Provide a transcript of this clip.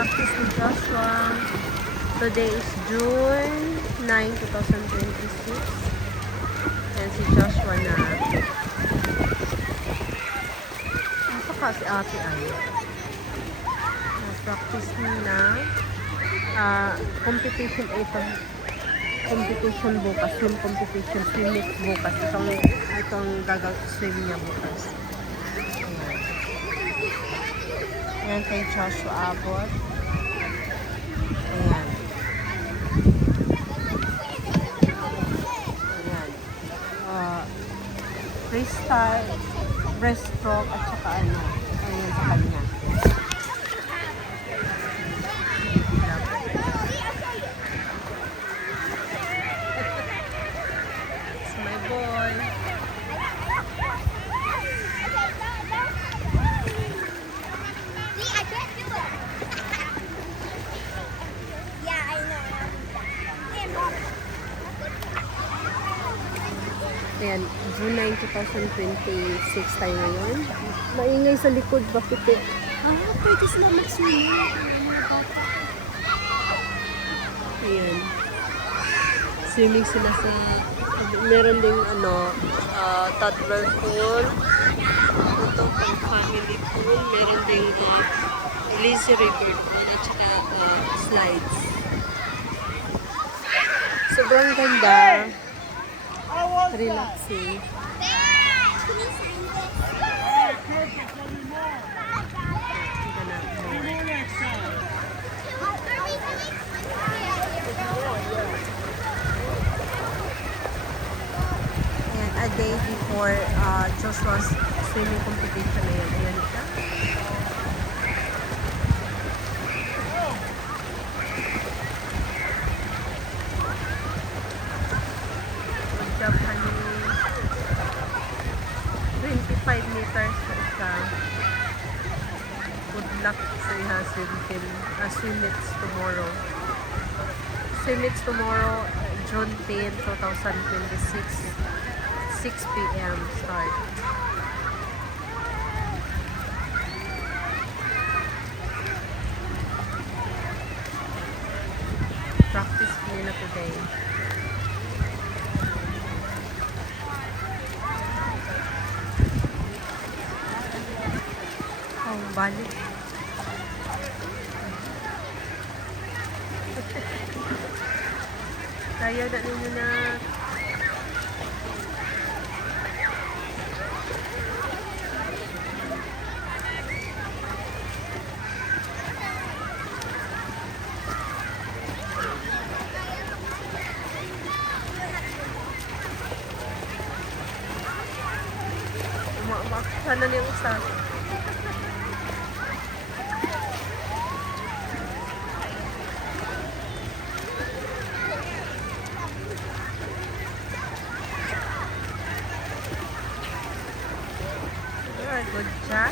practice ni Joshua. Today is June 9, 2026. Yan si Joshua na. Nasa ka si ate ay. Practice na. Competition ito. Competition bukas. Swim competition. Swim meet bukas. Itong swim niya bukas. Ayan kay Joshua Abot. Ayan. Ayan. Freestyle, breaststroke, at saka ano. Ayan sa kanya. It's my boy. Ayan, June 9, 2026 tayo ngayon. Maingay sa likod, bakit eh? Pwede sila mag-swimming. Ayan. Swimming sila sa... Meron ding toddler pool. Ito pang family pool. Meron ding lazy river pool at saka slides. Sobrang ganda. Relaxing. And a day before Joshua's swimming competition na yun. Ayan siya. Good job, honey. 25 meters sa isa. Good luck sa iha swim meets tomorrow. Swim meets tomorrow, June 10, 2026. 6 p.m. start. Practice nila today. Oh, balik. Kaya na ninyo na. Sana niya isa. Good job.